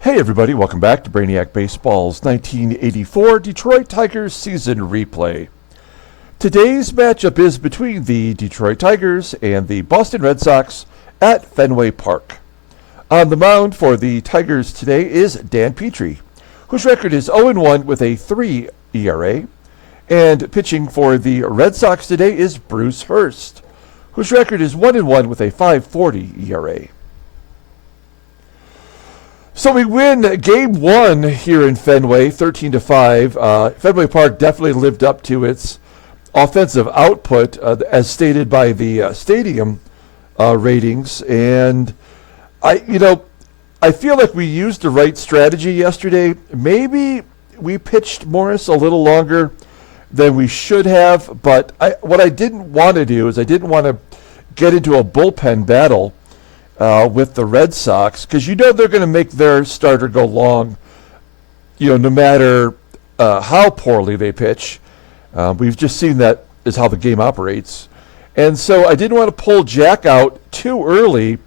Hey everybody, welcome back to Brainiac Baseball's 1984 Detroit Tigers season replay. Today's matchup is between the Detroit Tigers and the Boston Red Sox at Fenway Park. On the mound for the Tigers today is Dan Petry, whose record is 0-1 with a 3 ERA. And pitching for the Red Sox today is Bruce Hurst, whose record is 1-1 with a 5.40 ERA. So we win Game 1 here in Fenway, 13-5. Fenway Park definitely lived up to its offensive output, as stated by the stadium ratings. And I feel like we used the right strategy yesterday. Maybe we pitched Morris a little longer than we should have. But what I didn't want to do is I didn't want to get into a bullpen battle with the Red Sox, because they're going to make their starter go long, no matter how poorly they pitch. We've just seen that is how the game operates. And so I didn't want to pull Jack out too early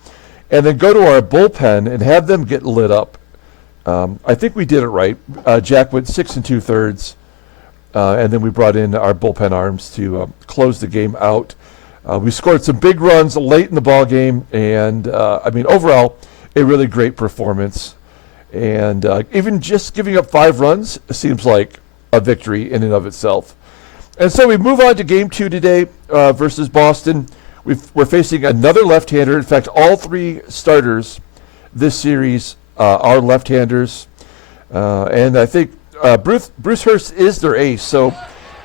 and then go to our bullpen and have them get lit up. I think we did it right. Jack went 6 2/3, and then we brought in our bullpen arms to close the game out. We scored some big runs late in the ball game, and overall, a really great performance. And even just giving up 5 runs seems like a victory in and of itself. And so we move on to Game 2 today versus Boston. We're facing another left-hander. In fact, all 3 starters this series are left-handers. And I think Bruce Hurst is their ace, so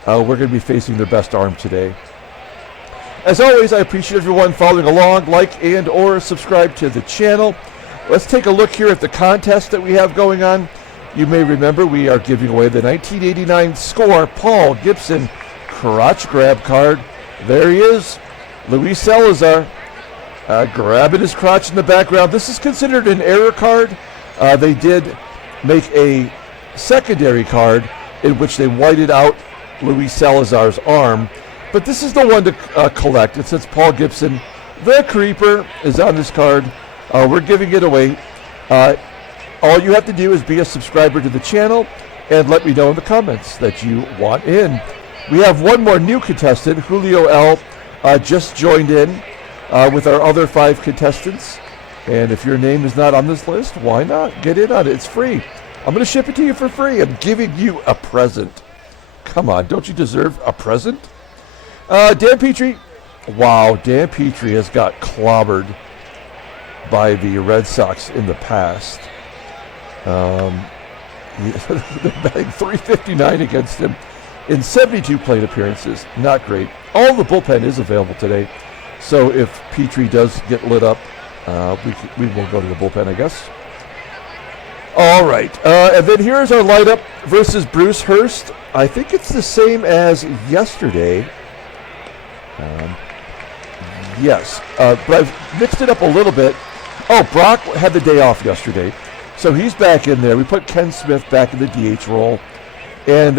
we're going to be facing their best arm today. As always, I appreciate everyone following along. Like and or subscribe to the channel. Let's take a look here at the contest that we have going on. You may remember we are giving away the 1989 score Paul Gibson crotch grab card. There he is, Luis Salazar, grabbing his crotch in the background. This is considered an error card. They did make a secondary card in which they whited out Luis Salazar's arm. But this is the one to collect. It says Paul Gibson, the Creeper, is on this card. We're giving it away. All you have to do is be a subscriber to the channel and let me know in the comments that you want in. We have one more new contestant. Julio L. Just joined in with our other 5 contestants. And if your name is not on this list, why not? Get in on it. It's free. I'm going to ship it to you for free. I'm giving you a present. Come on, don't you deserve a present? Dan Petry. Wow, Dan Petry has got clobbered by the Red Sox in the past. They're batting .359 against him in 72 plate appearances. Not great. All the bullpen is available today, so if Petry does get lit up, we will go to the bullpen, I guess. All right, and then here's our lineup versus Bruce Hurst. I think it's the same as yesterday. Yes, but I've mixed it up a little bit. Oh, Brock had the day off yesterday, so he's back in there. We put Ken Smith back in the DH role, and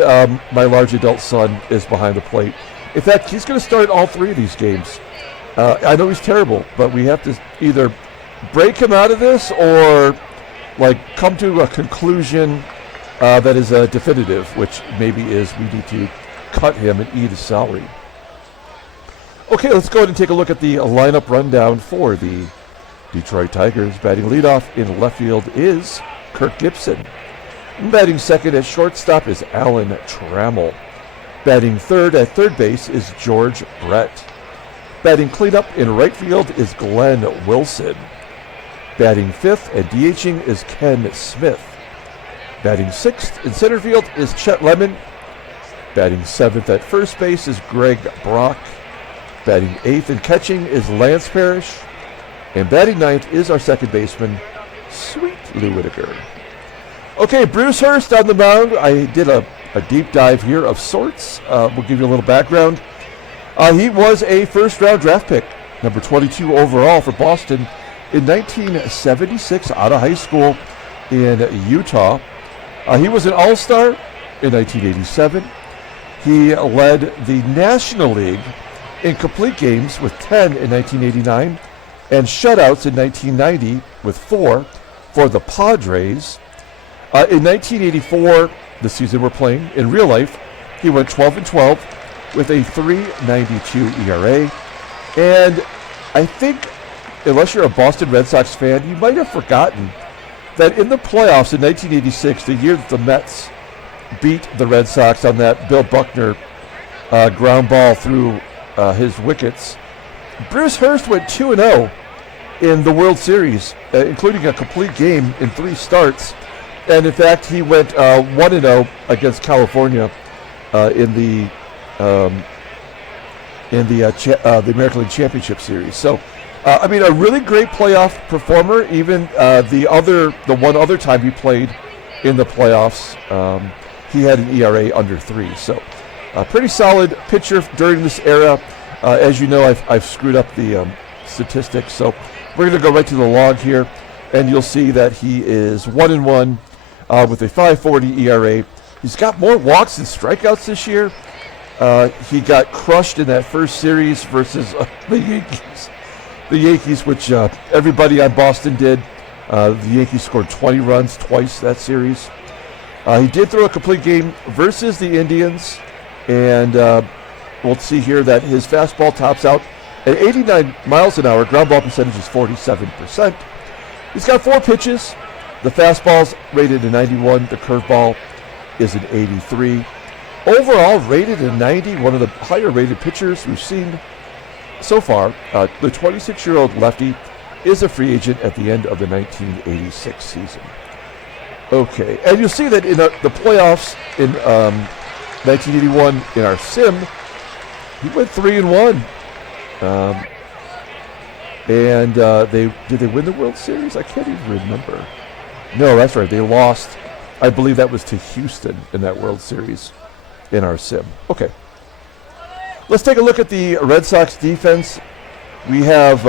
my large adult son is behind the plate. In fact, he's going to start all 3 of these games. I know he's terrible, but we have to either break him out of this or come to a conclusion that is definitive, which maybe is we need to cut him and eat his salary. Okay, let's go ahead and take a look at the lineup rundown for the Detroit Tigers. Batting leadoff in left field is Kirk Gibson. Batting second at shortstop is Alan Trammell. Batting third at third base is George Brett. Batting cleanup in right field is Glenn Wilson. Batting fifth and DHing is Ken Smith. Batting sixth in center field is Chet Lemon. Batting seventh at first base is Greg Brock. Batting eighth and catching is Lance Parrish. And batting ninth is our second baseman, Sweet Lou Whitaker. Okay, Bruce Hurst on the mound. I did a deep dive here of sorts. We'll give you a little background. He was a first-round draft pick, number 22 overall for Boston in 1976 out of high school in Utah. He was an All-Star in 1987. He led the National League in complete games with 10 in 1989 and shutouts in 1990 with 4, for the Padres. In 1984, the season we're playing, in real life, he went 12-12 with a 3.92 ERA. And I think, unless you're a Boston Red Sox fan, you might have forgotten that in the playoffs in 1986, the year that the Mets beat the Red Sox on that Bill Buckner ground ball through his wickets, Bruce Hurst went 2-0 in the World Series, including a complete game in 3 starts. And in fact, he went 1-0 against California in the American League Championship Series. So, I mean, a really great playoff performer. Even the one other time he played in the playoffs, he had an ERA under 3. So, a pretty solid pitcher during this era. As you know, I've screwed up the statistics, so we're going to go right to the log here, and you'll see that he is 1-1 with a 5.40 ERA. He's got more walks than strikeouts this year. He got crushed in that first series versus the Yankees. The Yankees, which everybody on Boston did. The Yankees scored 20 runs twice that series. He did throw a complete game versus the Indians, and we'll see here that his fastball tops out at 89 miles an hour. Ground ball percentage is 47%. He's got 4 pitches. The fastball's rated a 91. The curveball is an 83. Overall, rated a 90, one of the higher rated pitchers we've seen so far. The 26-year-old lefty is a free agent at the end of the 1986 season. Okay, and you'll see that in the playoffs in 1981 in our sim, he went 3-1. Did they win the World Series? I can't even remember. No, that's right. They lost. I believe that was to Houston in that World Series in our sim. Okay. Let's take a look at the Red Sox defense. We have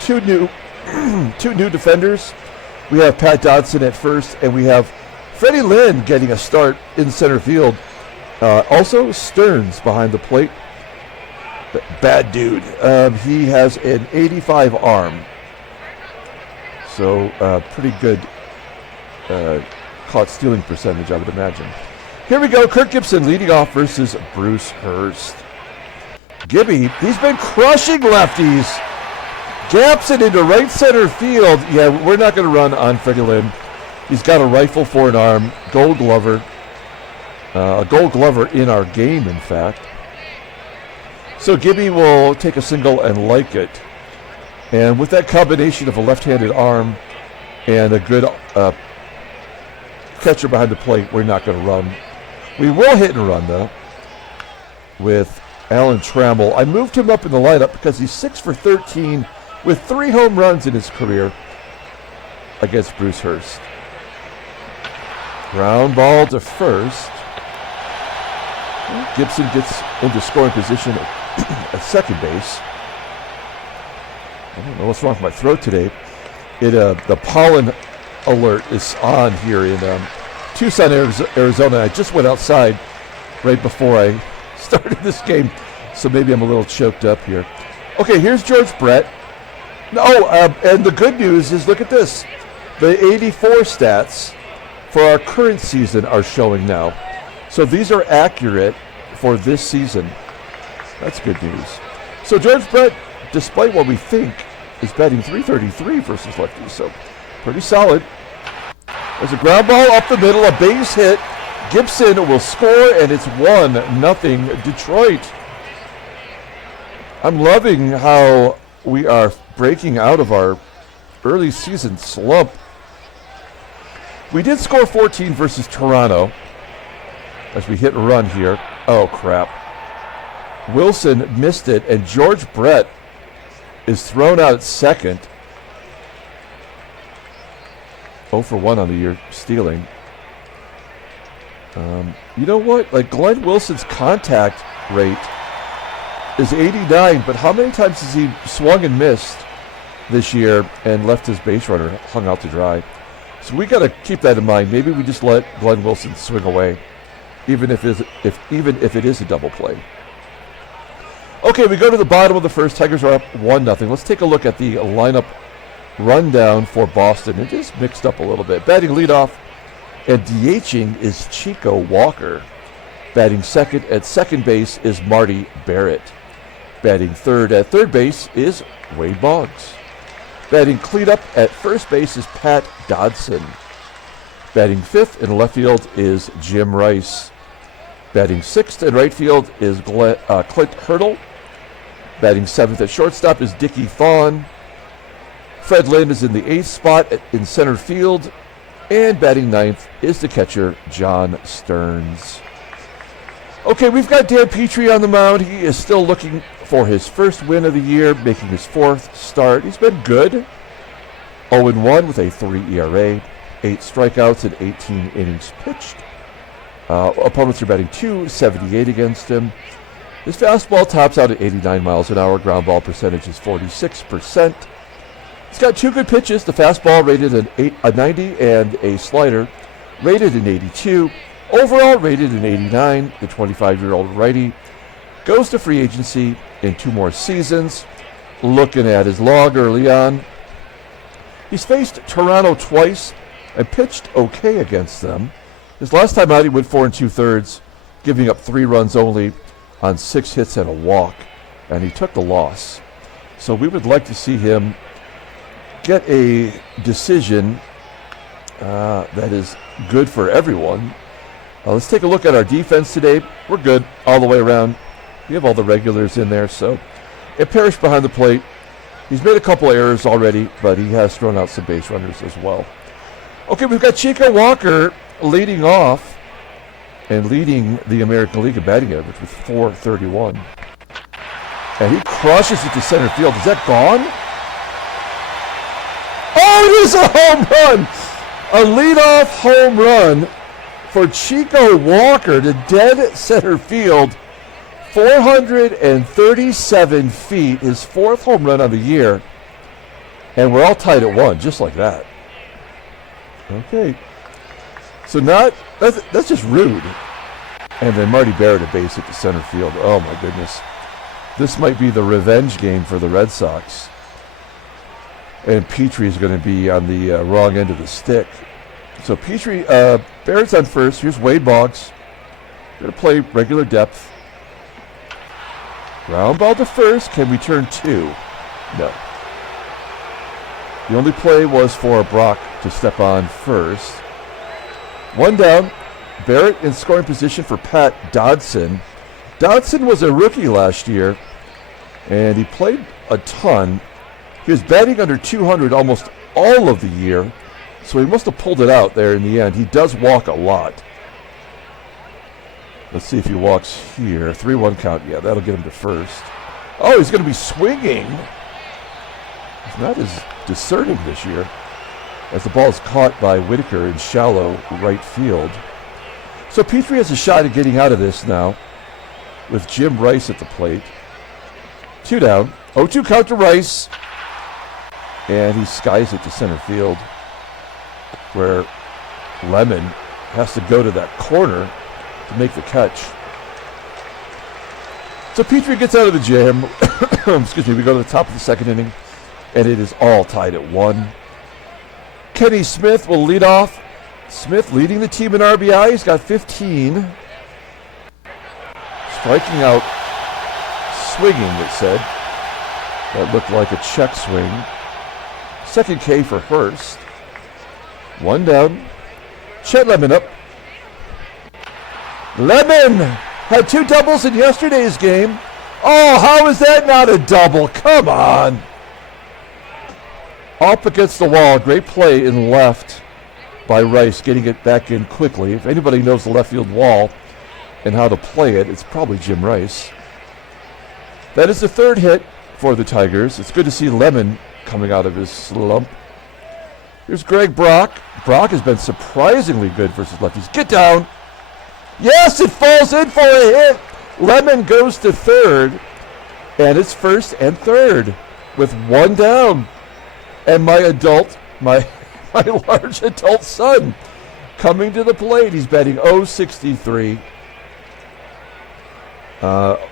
two new defenders. We have Pat Dodson at first, and we have Freddie Lynn getting a start in center field. Also, Stearns behind the plate. Bad dude. He has an 85 arm. So, pretty good caught stealing percentage, I would imagine. Here we go. Kirk Gibson leading off versus Bruce Hurst. Gibby, he's been crushing lefties. Gaps it into right center field. Yeah, we're not going to run on Freddie Lynn. He's got a rifle for an arm. Gold Glover. A Gold Glover in our game, in fact. So Gibby will take a single and like it. And with that combination of a left-handed arm and a good catcher behind the plate, we're not going to run. We will hit and run, though, with Alan Trammell. I moved him up in the lineup because he's 6 for 13 with 3 home runs in his career against Bruce Hurst. Ground ball to first. Gibson gets into scoring position at second base. I don't know what's wrong with my throat today. The pollen alert is on here in Tucson, Arizona. I just went outside right before I started this game, so maybe I'm a little choked up here. Okay, here's George Brett. And the good news is, look at this. The 84 stats for our current season are showing now. So these are accurate for this season. That's good news. So George Brett, despite what we think, is batting .333 versus lefties. So pretty solid. There's a ground ball up the middle, a base hit. Gibson will score, and it's 1-0 Detroit. I'm loving how we are breaking out of our early season slump. We did score 14 versus Toronto as we hit and run here. Oh, crap. Wilson missed it, and George Brett is thrown out at second. 0 for 1 on the year stealing. You know what? Like, Glenn Wilson's contact rate is 89, but how many times has he swung and missed this year and left his base runner hung out to dry? So we got to keep that in mind. Maybe we just let Glenn Wilson swing away, even if it is a double play. Okay, we go to the bottom of the first. Tigers are up 1-0. Let's take a look at the lineup rundown for Boston. It is mixed up a little bit. Batting leadoff and DHing is Chico Walker. Batting second at second base is Marty Barrett. Batting third at third base is Wade Boggs. Batting cleanup at first base is Pat Dodson. Batting fifth in left field is Jim Rice. Batting sixth in right field is Clint Hurdle. Batting seventh at shortstop is Dickie THON. Fred Lynn is in the eighth spot in center field. And batting ninth is the catcher, John Stearns. Okay, we've got Dan Petry on the mound. He is still looking for his first win of the year, making his fourth start. He's been good. 0-1 with a 3 ERA, 8 strikeouts and 18 innings pitched. Opponents are batting .278 against him. His fastball tops out at 89 miles an hour. Ground ball percentage is 46%. He's got 2 good pitches. The fastball rated a 90 and a slider rated an 82. Overall rated an 89. The 25-year-old righty goes to free agency in 2 more seasons. Looking at his log early on, he's faced Toronto twice and pitched okay against them. His last time out, he went 4 2/3, giving up 3 runs only on 6 hits and a walk, and he took the loss. So we would like to see him get a decision that is good for everyone. Let's take a look at our defense today. We're good all the way around. We have all the regulars in there. So, and Parrish behind the plate. He's made a couple errors already, but he has thrown out some base runners as well. Okay, we've got Chico Walker leading off and leading the American League in batting average with .431. And he crushes it to center field. Is that gone? Oh, it is a home run! A leadoff home run for Chico Walker to dead center field. 437 feet, his 4th home run of the year. And we're all tied at 1, just like that. Okay. So that's just rude. And then Marty Barrett a base hit to center field. Oh my goodness. This might be the revenge game for the Red Sox. And Petry is going to be on the wrong end of the stick. So Petry, Barrett's on first. Here's Wade Boggs. Going to play regular depth. Ground ball to first. Can we turn 2? No. The only play was for Brock to step on first. 1 down. Barrett in scoring position for Pat Dodson. Dodson was a rookie last year, and he played a ton. He was batting under 200 almost all of the year, so he must have pulled it out there in the end. He does walk a lot. Let's see if he walks here. 3-1 count. Yeah, that'll get him to first. Oh, he's going to be swinging. He's not as discerning this year as the ball is caught by Whitaker in shallow right field. So Petry has a shot at getting out of this now with Jim Rice at the plate. 2 down. 0-2 count to Rice. And he skies it to center field where Lemon has to go to that corner to make the catch. So Petry gets out of the jam. Excuse me, we go to the top of the 2nd inning, and it is all tied at 1. Kenny Smith will lead off. Smith leading the team in RBI. He's got 15. Striking out, swinging, it said. That looked like a check swing. 2nd K for Hurst. 1 down. Chet Lemon up. Lemon had 2 doubles in yesterday's game. Oh, how is that not a double? Come on. Up against the wall. Great play in left by Rice, getting it back in quickly. If anybody knows the left field wall and how to play it, it's probably Jim Rice. That is the 3rd hit for the Tigers. It's good to see Lemon coming out of his slump. Here's Greg Brock. Brock has been surprisingly good versus lefties. Get down. Yes, it falls in for a hit. Lemon goes to 3rd, and it's 1st and 3rd with 1 down. And my large adult son coming to the plate. He's batting .063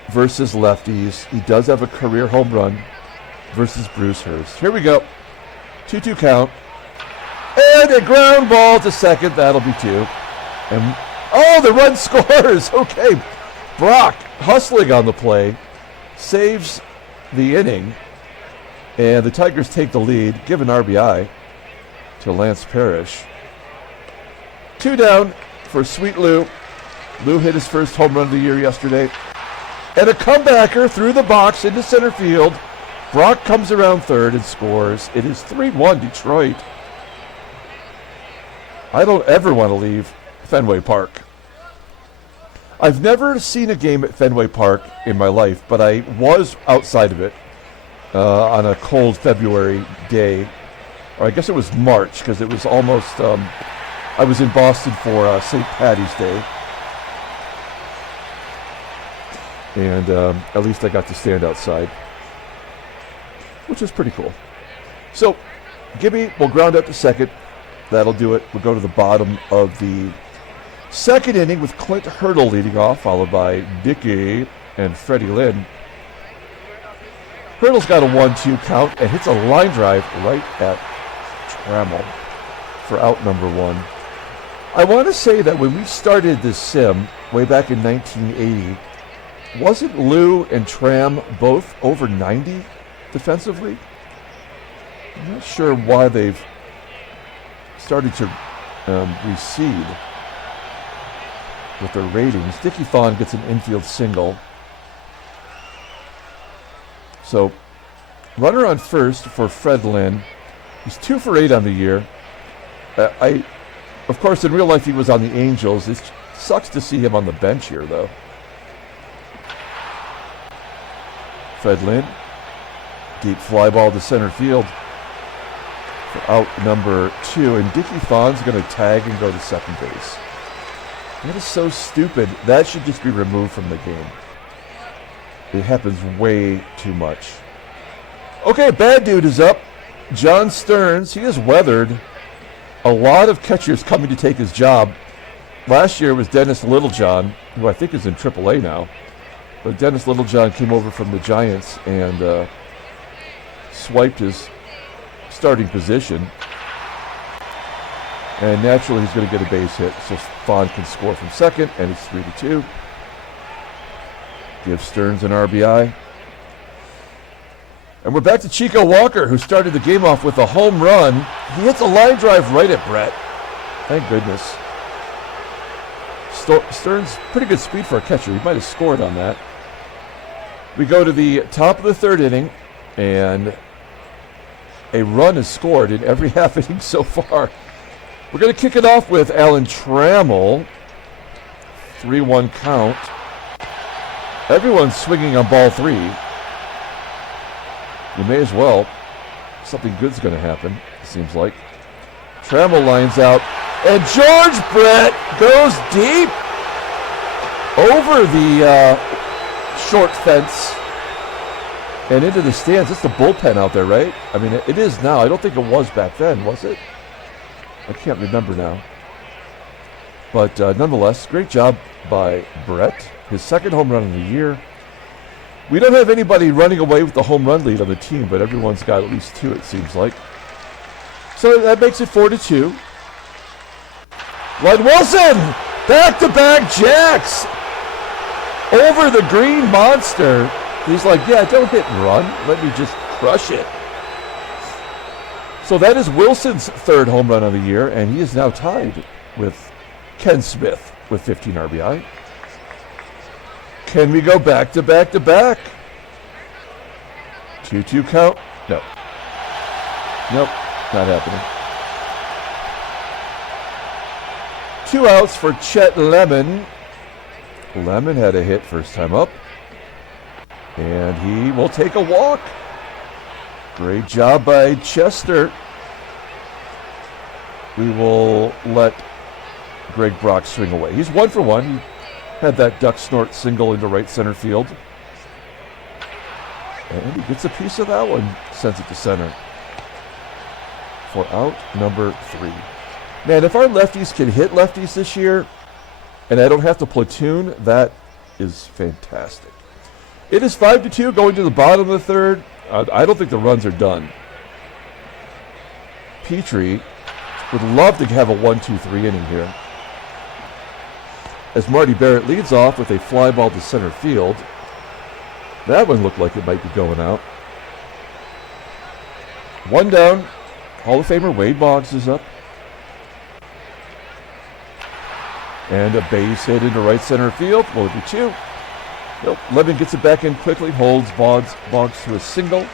versus lefties. He does have a career home run versus Bruce Hurst. Here we go. 2-2 count. And a ground ball to second. That'll be 2. And oh, the run scores. Okay. Brock hustling on the play. Saves the inning. And the Tigers take the lead. Give an RBI to Lance Parrish. 2 down for Sweet Lou. Lou hit his first home run of the year yesterday. And a comebacker through the box into center field. Brock comes around third and scores. It is 3-1 Detroit. I don't ever want to leave Fenway Park. I've never seen a game at Fenway Park in my life, but I was outside of it on a cold February day. Or I guess it was March, because it was almost, I was in Boston for St. Patty's Day. And at least I got to stand outside, which was pretty cool. So Gibby will ground up to second. That'll do it. We'll go to the bottom of the second inning with Clint Hurdle leading off, followed by Dickie and Freddie Lynn. Hurdle's got a 1-2 count and hits a line drive right at Trammell for out number 1. I want to say that when we started this sim way back in 1980, wasn't Lou and Tram both over 90 defensively? I'm not sure why they've started to recede with their ratings. Dickie THON gets an infield single. So, runner on first for Fred Lynn. He's 2 for 8 on the year. Of course, in real life, he was on the Angels. It sucks to see him on the bench here, though. Fred Lynn, deep fly ball to center field for out number 2. And Dickie THON's going to tag and go to second base. That is so stupid. That should just be removed from the game. It happens way too much. Okay, bad dude is up. John Stearns, he has weathered a lot of catchers coming to take his job. Last year was Dennis Littlejohn, who I think is in AAA now. But Dennis Littlejohn came over from the Giants and swiped his starting position. And naturally, he's going to get a base hit, so THON can score from second, and it's 3-2. Give Stearns an RBI. And we're back to Chico Walker, who started the game off with a home run. He hits a line drive right at Brett. Thank goodness. Stearns, pretty good speed for a catcher. He might have scored on that. We go to the top of the third inning, and a run is scored in every half inning so far. We're going to kick it off with Alan Trammell. 3-1 count. Everyone's swinging on ball 3. You may as well. Something good's going to happen, it seems like. Trammell lines out, and George Brett goes deep over the short fence and into the stands. It's the bullpen out there, right? I mean, it is now. I don't think it was back then, was it? I can't remember now. But nonetheless, great job by Brett. His second home run of the year. We don't have anybody running away with the home run lead on the team, but everyone's got at least 2, it seems like. So that makes it 4-2. Lynn Wilson! Back-to-back jacks! Over the green monster. He's like, yeah, don't hit and run. Let me just crush it. So that is Wilson's third home run of the year, and he is now tied with Ken Smith with 15 RBI. Can we go back to back to back? 2-2 count? No. Nope, not happening. 2 outs for Chet Lemon. Lemon had a hit first time up. And he will take a walk. Great job by Chester. We will let Greg Brock swing away. He's 1 for 1. He had that duck snort single into right center field. And he gets a piece of that one. Sends it to center. For out number 3. Man, if our lefties can hit lefties this year, and I don't have to platoon, that is fantastic. It is 5-2 going to the bottom of the third. I don't think the runs are done. Petry would love to have a 1-2-3 inning here. As Marty Barrett leads off with a fly ball to center field. That one looked like it might be going out. One down. Hall of Famer Wade Boggs is up. And a base hit into right center field. Will it be two? Nope. Levin gets it back in quickly. Holds Boggs to a single.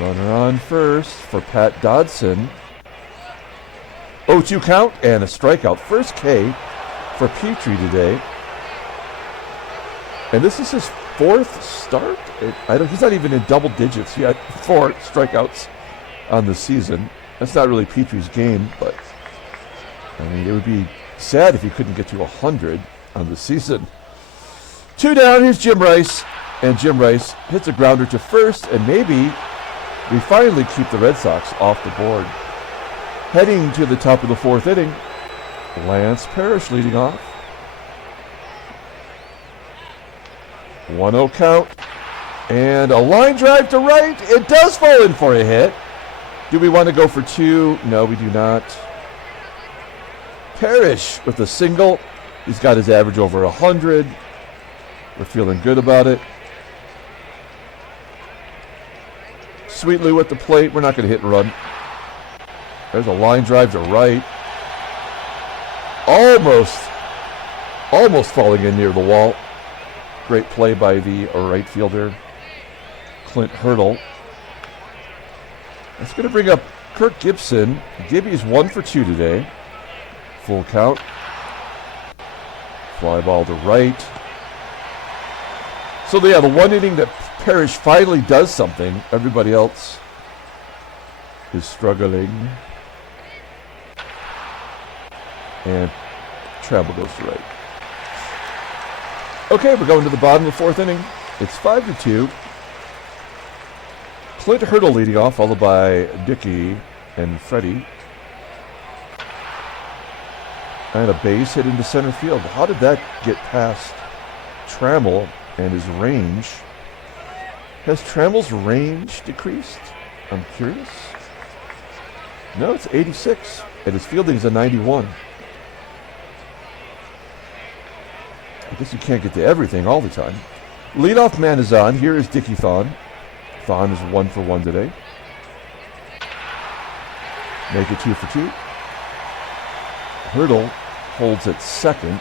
Runner on first for Pat Dodson. 0-2 count and a strikeout. First K for Petry today. And this is his fourth start. He's not even in double digits. He had 4 strikeouts on the season. That's not really Petry's game, but I mean, it would be sad if he couldn't get to 100 on the season. 2 down. Here's Jim Rice. And Jim Rice hits a grounder to first, and maybe we finally keep the Red Sox off the board. Heading to the top of the 4th inning, Lance Parrish leading off. 1-0 count. And a line drive to right. It does fall in for a hit. Do we want to go for 2? No, we do not. Parrish with a single. He's got his average over 100. We're feeling good about it. Sweet Lou at the plate. We're not going to hit and run. There's a line drive to right. Almost falling in near the wall. Great play by the right fielder, Clint Hurtle. That's going to bring up Kirk GIBSON. Gibby's 1 for 2 today. Full count. Fly ball to right. So yeah, the one inning that Parrish finally does something. Everybody else is struggling. And Trammell goes to right. Okay, we're going to the bottom of the 4th inning. It's 5-2. Clint Hurtle leading off, followed by Dickie and Freddie. And a base hit into center field. How did that get past Trammell and his range? Has Trammell's range decreased? I'm curious. No, it's 86, and his fielding is a 91. I guess you can't get to everything all the time. Leadoff man is on. Here is Dickie THON. THON is 1 for 1 today. Make it 2 for 2. Hurtle holds at second.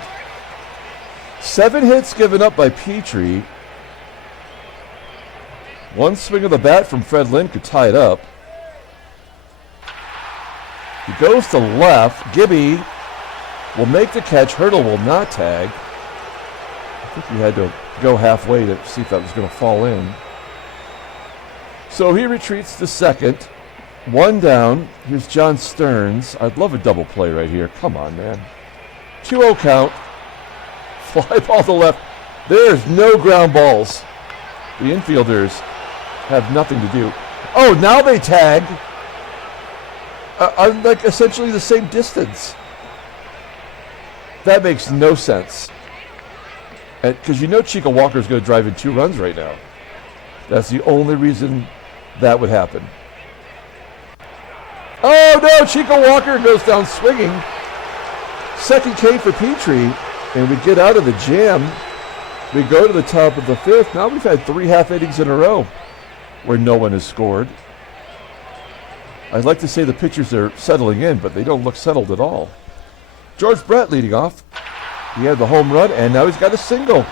7 hits given up by Petry. 1 swing of the bat from Fred LYNN could tie it up. He goes to left. Gibby will make the catch. Hurtle will not tag. I think he had to go halfway to see if that was going to fall in. So he retreats to second. 1 down. Here's John Stearns. I'd love a double play right here. Come on, man. 2-0 count. Fly ball to left. There's no ground balls. The infielders have nothing to do. Oh, now they tag. I'm like essentially the same distance. That makes no sense. Because you know Chico Walker's going to drive in 2 runs right now. That's the only reason that would happen. Oh no, Chico Walker goes down swinging. Second K for Petry, and we get out of the jam. We go to the top of the 5th. Now we've had 3 half innings in a row where no one has scored. I'd like to say the pitchers are settling in, but they don't look settled at all. George Brett leading off. He had the home run, and now he's got a single.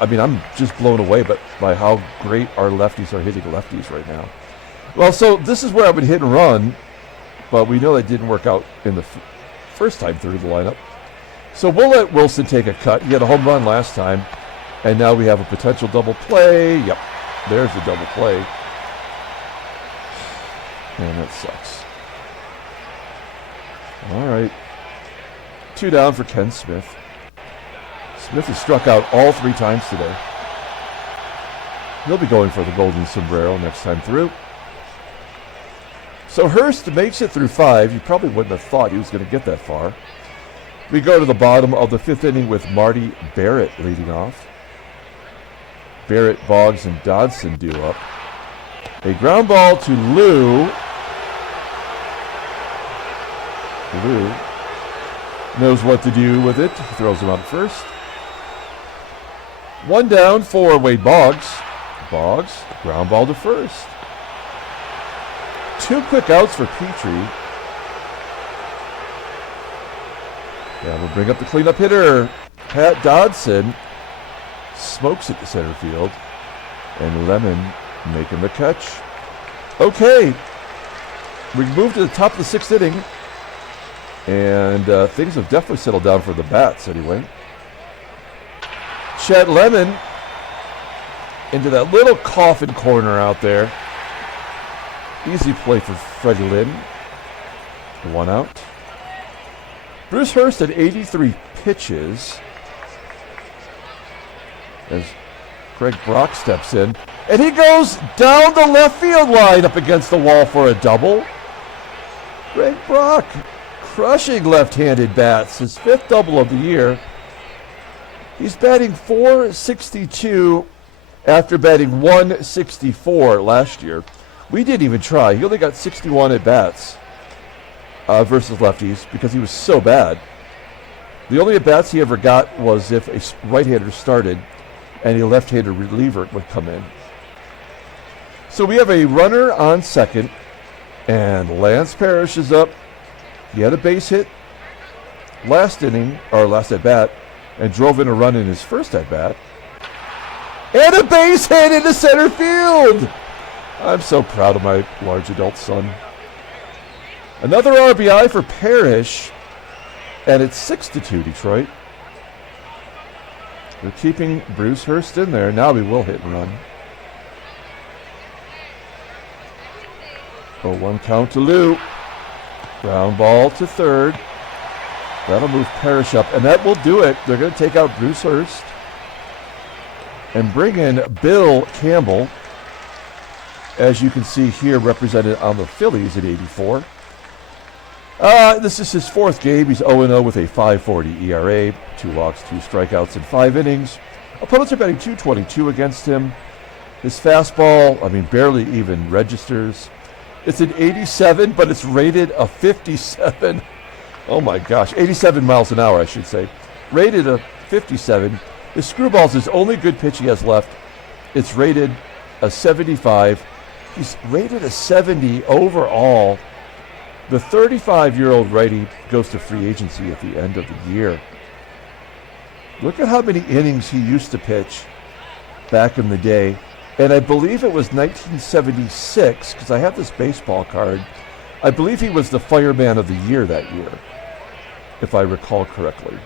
I'm just blown away by how great our lefties are hitting lefties right now. Well, so this is where I would hit and run, but we know that didn't work out in the first time through the lineup. So we'll let Wilson take a cut. He had a home run last time, and now we have a potential double play. Yep, there's the double play. Man, that sucks. All right. 2 down for Ken Smith. Smith has struck out all 3 times today. He'll be going for the golden sombrero next time through. So Hurst makes it through 5. You probably wouldn't have thought he was going to get that far. We go to the bottom of the 5th inning with Marty Barrett leading off. Barrett, Boggs, and Dodson due up. A ground ball to Lou. Lou knows what to do with it. He throws him up first. One down for Wade Boggs. Boggs, ground ball to first. 2 quick outs for Petry. Yeah, we'll bring up the cleanup hitter. Pat Dodson smokes it to center field. And Lemon making the catch. Okay. We moved to the top of the 6th inning. And things have definitely settled down for the bats anyway. Chet Lemon into that little coffin corner out there. Easy play for Freddie Lynn. 1 out. Bruce Hurst at 83 pitches. As Craig Brock steps in. And he goes down the left field line up against the wall for a double. Craig Brock crushing left-handed bats. His 5th double of the year. He's batting .462 after batting .164 last year. We didn't even try. He only got 61 at-bats versus lefties because he was so bad. The only at-bats he ever got was if a right-hander started and a left-handed reliever would come in. So we have a runner on second, and Lance Parrish is up. He had a base hit last inning, or last at-bat, and drove in a run in his first at-bat. And a base hit into center field! I'm so proud of my large adult son. Another RBI for Parrish, and it's 6-2 Detroit. They're keeping Bruce Hurst in there. Now we will hit and run. 0-1 count to Lou. Ground ball to third. That'll move Parrish up, and that will do it. They're going to take out Bruce Hurst and bring in Bill Campbell, as you can see here represented on the Phillies at 84. This is his 4th game. He's 0-0 with a 5.40 ERA, 2 walks, 2 strikeouts in 5 innings. Opponents are batting .222 against him. His fastball, barely even registers. It's an 87, but it's rated a 57. Oh my gosh, 87 miles an hour, I should say. Rated a 57. His screwball's his only good pitch he has left. It's rated a 75. He's rated a 70 overall. The 35-year-old righty goes to free agency at the end of the year. Look at how many innings he used to pitch back in the day. And I believe it was 1976, because I have this baseball card. I believe he was the fireman of the year that year, if I recall correctly.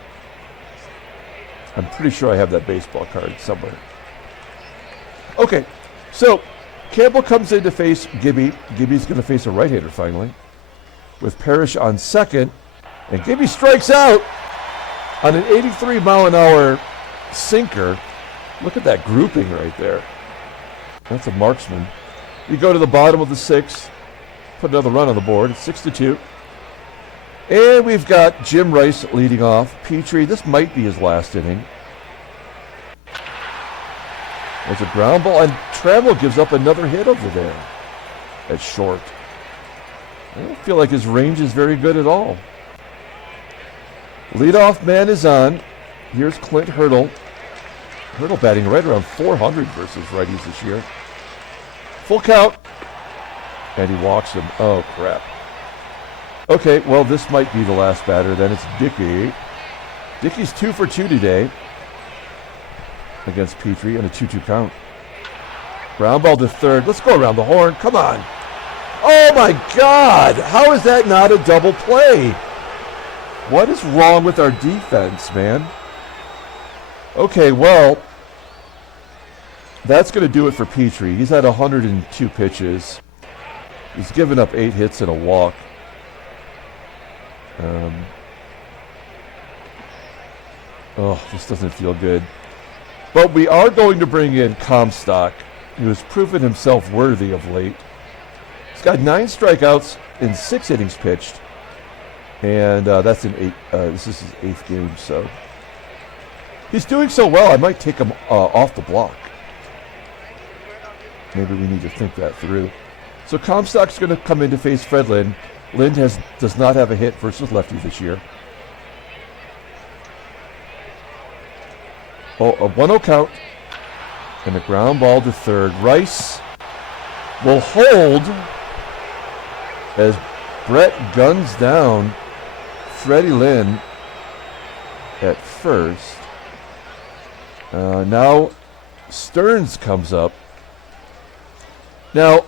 I'm pretty sure I have that baseball card somewhere. Okay, so Campbell comes in to face Gibby. Gibby's going to face a right-hander finally, with Parrish on second. And Gibby strikes out on an 83-mile-an-hour sinker. Look at that grouping right there. That's a marksman. We go to the bottom of the 6th. Put another run on the board. It's 6-2. And we've got Jim Rice leading off. Petry, this might be his last inning. There's a ground ball, and Trammell gives up another hit over there at short. I don't feel like his range is very good at all. Leadoff man is on. Here's Clint Hurdle. Hurdle batting right around 400 versus righties this year. Full count. And he walks him. Oh, crap. Okay, well, this might be the last batter. Then it's Dickie. Dickie's 2 for 2 today against Petry and a 2-2 count. Ground ball to third. Let's go around the horn. Come on. Oh, my God. How is that not a double play? What is wrong with our defense, man? Okay, well, that's going to do it for Petry. He's had 102 pitches. He's given up 8 hits and a walk. This doesn't feel good. But we are going to bring in Comstock, who has proven himself worthy of late. He's got 9 strikeouts in 6 innings pitched. And that's an 8. This is his 8th game, so he's doing so well, I might take him off the block. Maybe we need to think that through. So Comstock's going to come in to face Fred Lynn. Lynn does not have a hit versus lefty this year. Oh, a 1-0 count. And a ground ball to third. Rice will hold as Brett guns down Freddie Lynn at first. Now Stearns comes up. Now,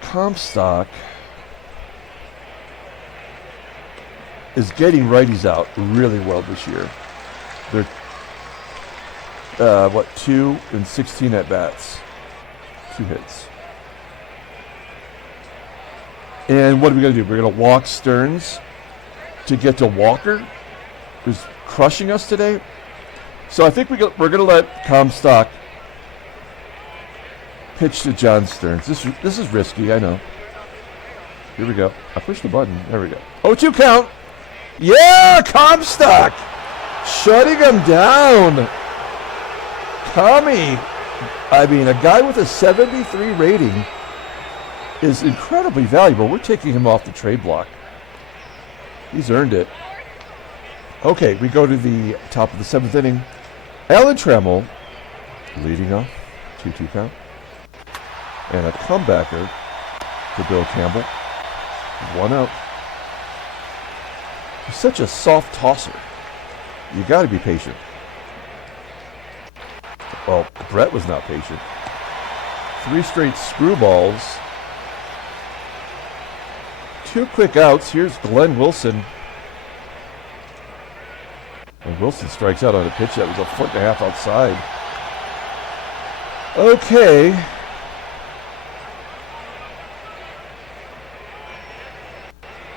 Comstock is getting righties out really well this year. They're 2 and 16 at bats, 2 hits. And what are we going to do? We're going to walk Stearns to get to Walker, who's crushing us today. So I think we're going to let Comstock pitch to John Stearns. This is risky, I know. Here we go. I pushed the button. There we go. 0-2 count. Yeah, Comstock shutting him down. Tommy, I mean, a guy with a 73 rating is incredibly valuable. We're taking him off the trade block. He's earned it. Okay, we go to the top of the 7th inning. Alan Trammell leading off, 2-2 count. And a comebacker to Bill Campbell. 1 out. He's such a soft tosser. You got to be patient. Well, Brett was not patient. 3 straight screwballs. 2 quick outs. Here's Glenn Wilson. And Wilson strikes out on a pitch that was 1.5 feet outside. Okay.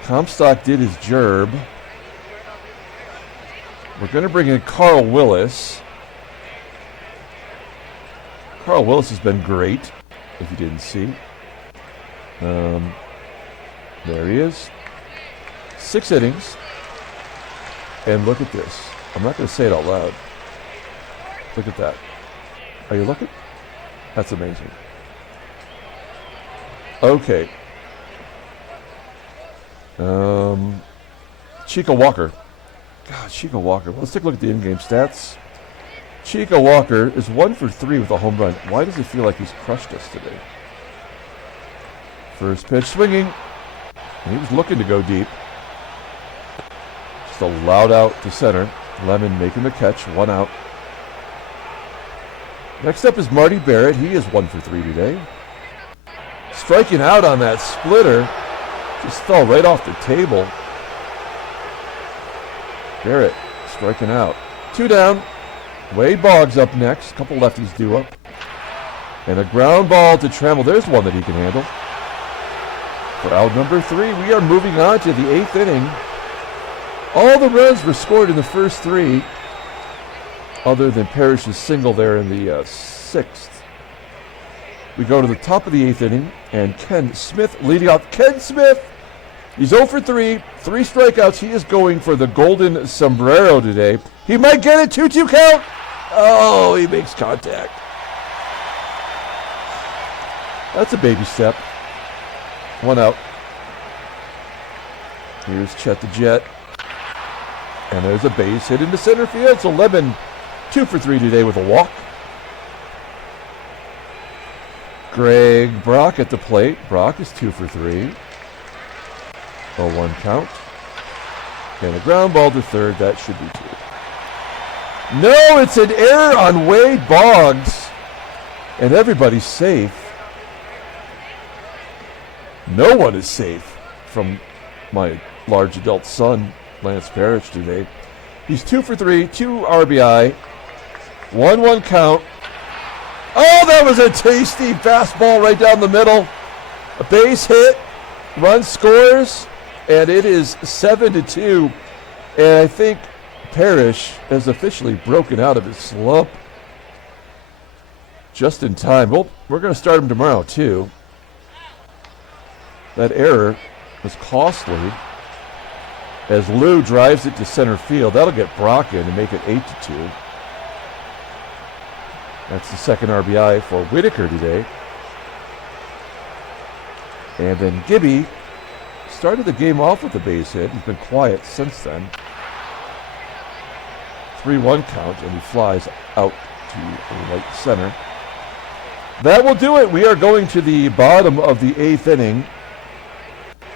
Comstock did his gerb. We're going to bring in Carl Willis. Carl Willis has been great, if you didn't see. There he is. 6 innings. And look at this. I'm not going to say it out loud. Look at that. Are you looking? That's amazing. Okay. Chico Walker. God, Chico Walker. Let's take a look at the in-game stats. Chico Walker is 1 for 3 with a home run. Why does it feel like he's crushed us today? First pitch swinging. And he was looking to go deep. Just a loud out to center. Lemon making the catch. 1 out. Next up is Marty Barrett. He is 1 for 3 today. Striking out on that splitter. Just fell right off the table. Barrett striking out. 2 down. Wade Boggs up next. A couple lefties due up. And a ground ball to Trammell. There's one that he can handle. For out number 3, we are moving on to the 8th inning. All the runs were scored in the first 3, other than Parrish's single there in the 6th. We go to the top of the 8th inning, and Ken Smith leading off. Ken Smith, he's 0 for 3, 3 strikeouts. He is going for the golden sombrero today. He might get a 2-2 count. Oh, he makes contact. That's a baby step. 1 out. Here's Chet the Jet. And there's a base hit into center field. So Lemon 2 for 3 today with a walk. Greg Brock at the plate. Brock is 2 for 3. 0-1 count. And a ground ball to third. That should be 2. No, it's an error on Wade Boggs. And everybody's safe. No one is safe from my large adult son, Lance Parrish, today. He's 2 for 3, 2 RBI, 1-1 count. Oh, that was a tasty fastball right down the middle. A base hit, run scores, and it is 7-2. And I think Parrish has officially broken out of his slump just in time. Well, we're going to start him tomorrow, too. That error was costly as Lou drives it to center field. That'll get Brock in and make it 8-2. That's the second RBI for Whitaker today. And then Gibby started the game off with a base hit. He's been quiet since then. 3-1 count, and he flies out to right center. That will do it. We are going to the bottom of the 8th inning.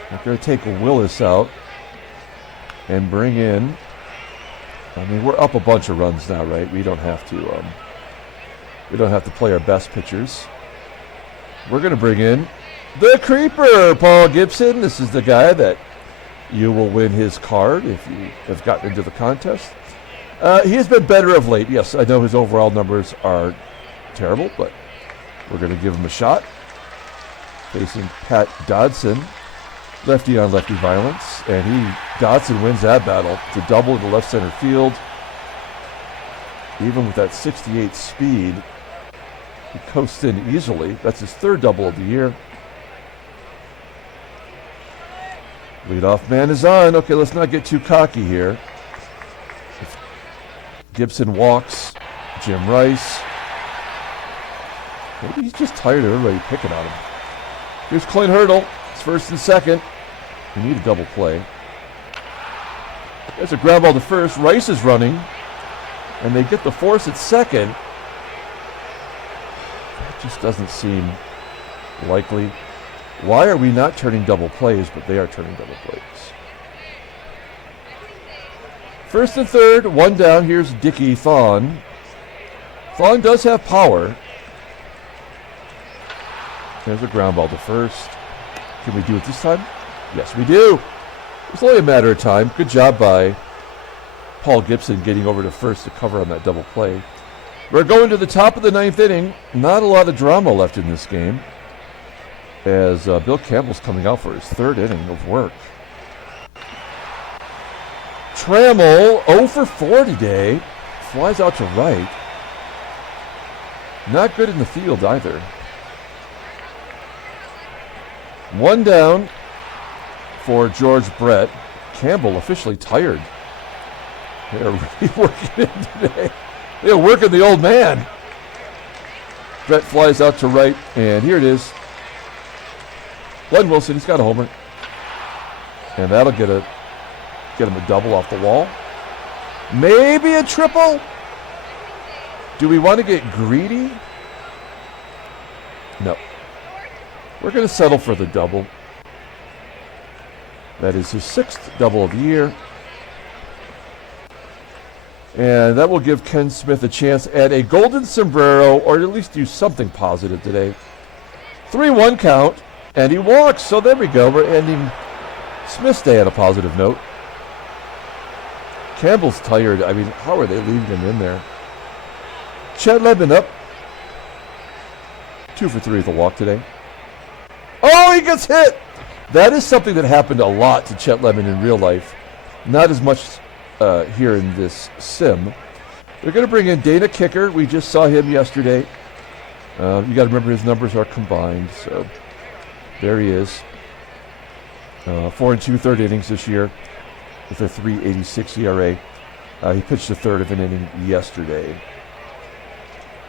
We're going to take Willis out and bring in. I mean, we're up a bunch of runs now, right? We don't have to. We don't have to play our best pitchers. We're going to bring in the creeper, Paul Gibson. This is the guy that you will win his card if you have gotten into the contest. He has been better of late. Yes, I know his overall numbers are terrible, but we're going to give him a shot. Facing Pat Dodson, lefty on lefty violence, and Dodson wins that battle to double to left center field. Even with that 68 speed, he coasts in easily. That's his third double of the year. Leadoff man is on. Okay, let's not get too cocky here. If Gibson walks, Jim Rice. Maybe he's just tired of everybody picking on him. Here's Clint Hurdle. It's first and second. We need a double play. There's a ground ball to first. Rice is running. And they get the force at second. That just doesn't seem likely. Why are we not turning double plays, but they are turning double plays? First and third, one down. Here's Dickie THON. THON does have power. There's a ground ball to first. Can we do it this time? Yes, we do. It's only a matter of time. Good job by Paul Gibson getting over to first to cover on that double play. We're going to the top of the 9th inning. Not a lot of drama left in this game, as Bill Campbell's coming out for his 3rd inning of work. Trammell 0 for 4 today. Flies out to right. Not good in the field either. One down for George Brett. Campbell officially tired. They're really working it today. They're working the old man. Brett flies out to right, and here it is. Glenn Wilson, he's got a homer. And that'll get him a double off the wall. Maybe a triple? Do we want to get greedy? No. We're going to settle for the double. That is his 6th double of the year. And that will give Ken Smith a chance at a golden sombrero, or at least do something positive today. 3-1 count, and he walks. So there we go. We're ending Smith's day on a positive note. Campbell's tired. I mean, how are they leaving him in there? Chet Lemon up. 2 for 3 with a walk today. Oh, he gets hit! That is something that happened a lot to Chet Lemon in real life. Not as much here in this sim. They're going to bring in Dana Kicker. We just saw him yesterday. You got to remember his numbers are combined. So there he is. 4 2/3 innings this year with a 3.86 ERA. He pitched a third of an inning yesterday.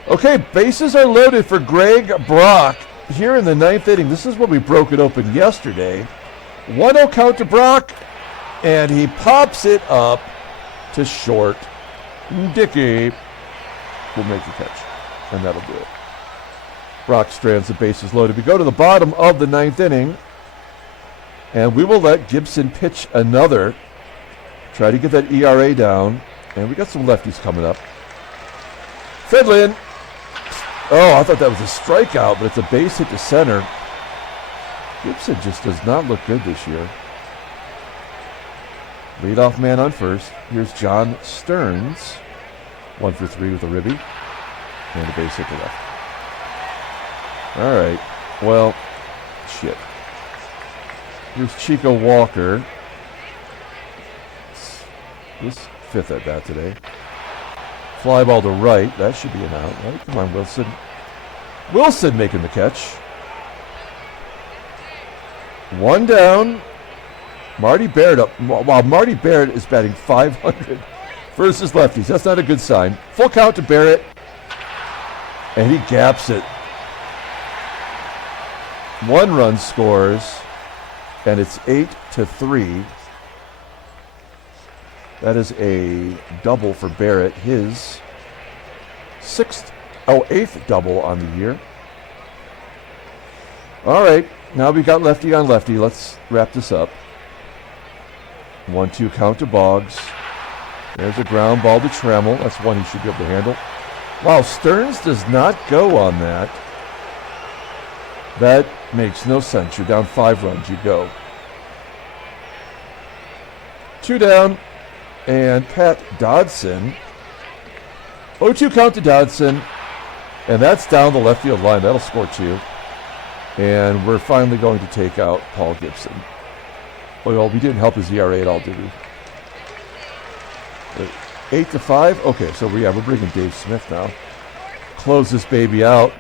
Okay, bases are loaded for Greg Brock here in the 9th inning. This is when we broke it open yesterday. 1-0 count to Brock, and he pops it up to short. Dickie will make the catch, and that'll do it. Brock strands the bases loaded. We go to the bottom of the 9th inning, and we will let Gibson pitch another. Try to get that ERA down, and we got some lefties coming up. Fedlin. Oh, I thought that was a strikeout, but it's a base hit to center. Gibson just does not look good this year. Leadoff man on first. Here's John STEARNS. 1 for 3 with a ribby. And a base hit to left. All right. Well, shit. Here's Chico Walker. His 5th at bat today. Fly ball to right. That should be an out, right? Come on, Wilson. Wilson making the catch. 1 down. Marty Barrett up. Wow, Marty Barrett is batting .500 versus lefties. That's not a good sign. Full count to Barrett. And he gaps it. 1 run scores, and it's 8-3. That is a double for Barrett. His 8th double on the year. All right, now we got lefty on lefty. Let's wrap this up. 1-2 count to Boggs. There's a ground ball to Trammell. That's one he should be able to handle. Wow, Stearns does not go on that. That makes no sense. You're down 5 runs. You go. 2 down, and Pat Dodson. 0-2 count to Dodson, and that's down the left field line. That'll score 2. And we're finally going to take out Paul Gibson. Well, we didn't help his ERA at all, did we? 8-5. Okay, so we're bringing Dave Smith now. Close this baby out.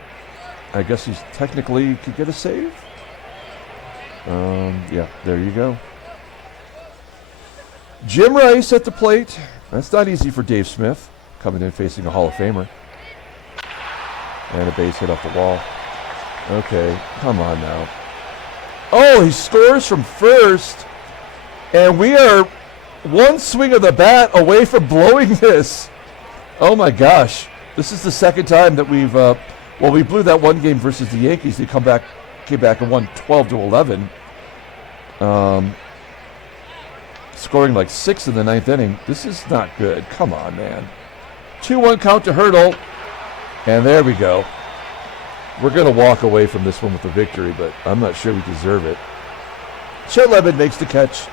I guess he's technically could get a save. Yeah, there you go. Jim Rice at the plate. That's not easy for Dave Smith, coming in facing a Hall of Famer. And a base hit off the wall. Okay, come on now. Oh, he scores from first. And we are 1 swing of the bat away from blowing this. Oh my gosh. This is the second time that we've, we blew that 1 game versus the Yankees. They came back and won 12-11. Scoring like 6 in the 9th inning. This is not good. Come on, man. 2-1 count to Hurdle. And there we go. We're going to walk away from this one with a victory, but I'm not sure we deserve it. Chet makes the catch.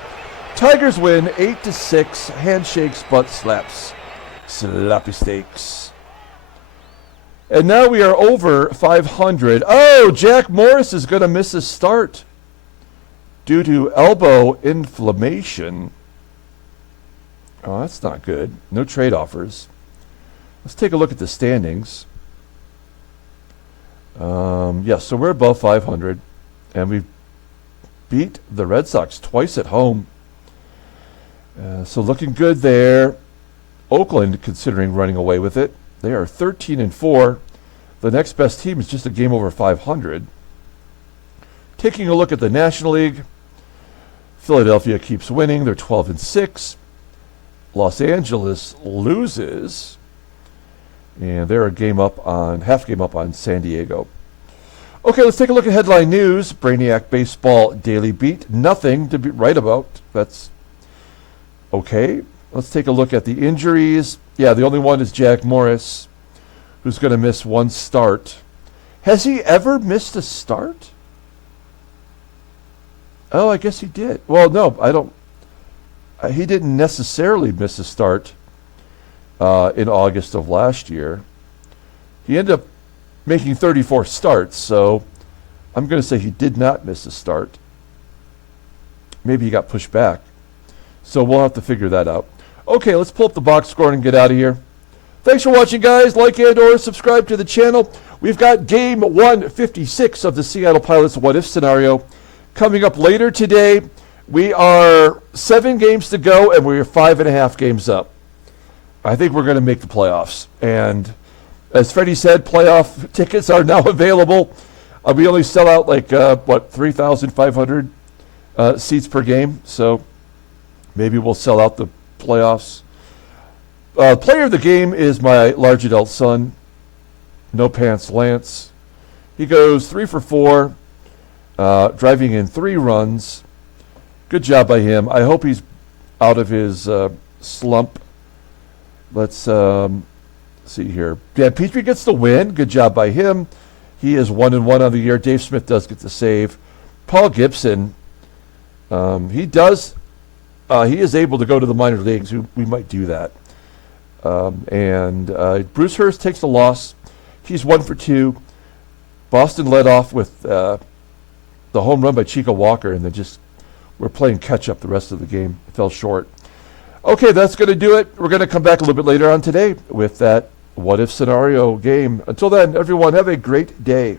Tigers win 8-6. Handshakes, butt slaps. Sloppy steaks. And now we are over 500. Oh, Jack Morris is going to miss his start due to elbow inflammation. Oh, that's not good. No trade offers. Let's take a look at the standings. Yes, so we're above 500, and we've beat the Red Sox twice at home. So looking good there. Oakland, considering running away with it, they are 13-4. The next best team is just a game over 500. Taking a look at the National League, Philadelphia keeps winning. They're 12-6. Los Angeles loses, and they're half game up on San Diego. Okay, let's take a look at headline news. Brainiac Baseball Daily Beat. Nothing to write about. That's okay. Let's take a look at the injuries. Yeah, the only one is Jack Morris, who's going to miss 1 start. Has he ever missed a start? Oh, I guess he did. Well, no, I don't. He didn't necessarily miss a start in August of last year. He ended up making 34 starts, so I'm going to say he did not miss a start. Maybe he got pushed back. So we'll have to figure that out. Okay, let's pull up the box score and get out of here. Thanks for watching, guys. Like and or subscribe to the channel. We've got game 156 of the Seattle Pilots What If scenario coming up later today. We are 7 games to go, and we're 5.5 games up. I think we're going to make the playoffs. And as Freddie said, playoff tickets are now available. We only sell out 3,500 seats per game. So maybe we'll sell out the playoffs. Player of the game is my large adult son, No Pants Lance. He goes 3 for 4, driving in 3 runs. Good job by him. I hope he's out of his slump. Let's see here. Yeah, Petry gets the win. Good job by him. He is 1-1 on the year. Dave Smith does get the save. Paul Gibson, he is able to go to the minor leagues. We might do that. And Bruce Hurst takes the loss. He's 1 for 2. Boston led off with the home run by Chico Walker, and then we're playing catch-up the rest of the game. It fell short. Okay, that's going to do it. We're going to come back a little bit later on today with that what-if scenario game. Until then, everyone, have a great day.